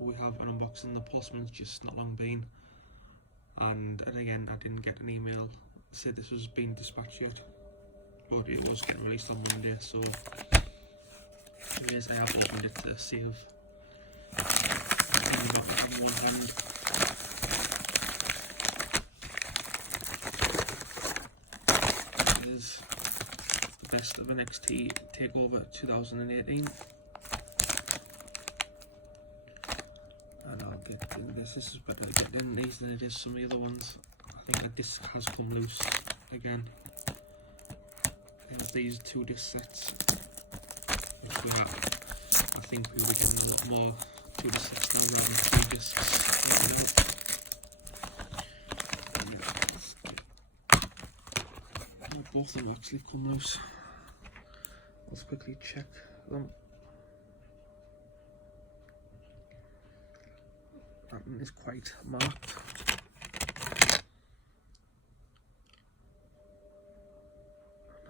we have an unboxing. The postman's just not long been, and again I didn't get an email to say this was being dispatched yet, but it was getting released on Monday. So yes, I have opened it to see if I've got it on one hand. It is the best of NXT TakeOver 2018. And I'll get in this. This is better to get in these than it is some of the other ones. I think a disc has come loose again. There's these 2 disc sets, which we have. I think we were getting a lot more 2 disc sets now rather than 3 discs. Both of them actually come loose. Let's quickly check them. That one is quite marked.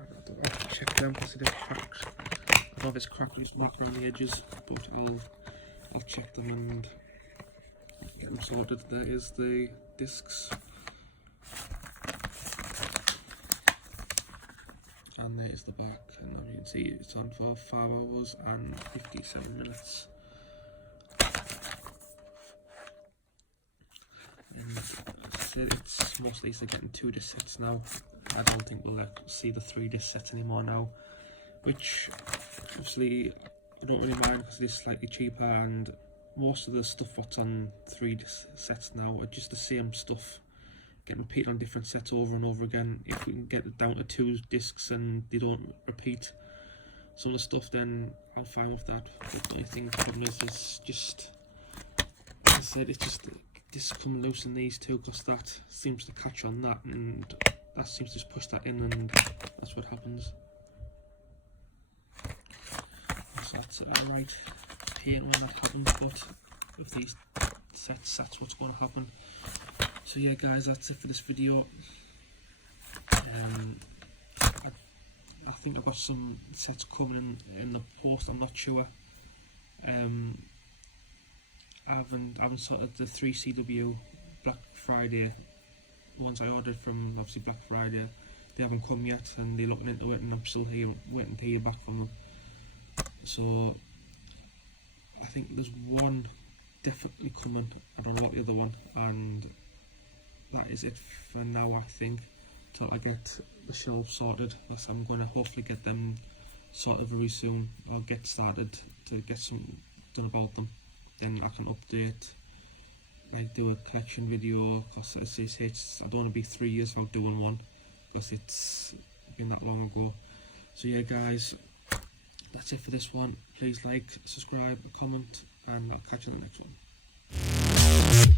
I don't have to check them because it is cracked. I don't know if it's cracked, it's marked around the edges, but I'll check them and get them sorted. There is the discs. And there is the back, and as you can see it's on for 5 hours and 57 minutes. And it's mostly they're getting 2 disc sets now. I don't think we'll see the 3 disc sets anymore now, which obviously I don't really mind because it is slightly cheaper, and most of the stuff what's on 3 disc sets now are just the same stuff getting repeated on different sets over and over again. If we can get it down to 2 discs and they don't repeat some of the stuff, then I'm fine with that. But the only thing the problem is just, as I said, it's just discs coming loose in these 2, because that seems to catch on that, and that seems to just push that in, and that's what happens. So that's alright here when that happens, but with these sets, that's what's going to happen. So yeah guys, that's it for this video. I think I've got some sets coming in the post, I'm not sure. I haven't sorted the 3CW Black Friday ones I ordered from obviously Black Friday. They haven't come yet, and they're looking into it, and I'm still here waiting to hear back from them. So I think there's one definitely coming, I don't know what the other one, and that is it for now, I think, till I get the shelves sorted. So I'm going to hopefully get them sorted very soon. I'll get started to get some done about them, then I can update, like do a collection video, because it's I don't want to be 3 years without doing one, because it's been that long ago. So yeah guys, that's it for this one. Please like, subscribe, comment, and I'll catch you in the next one.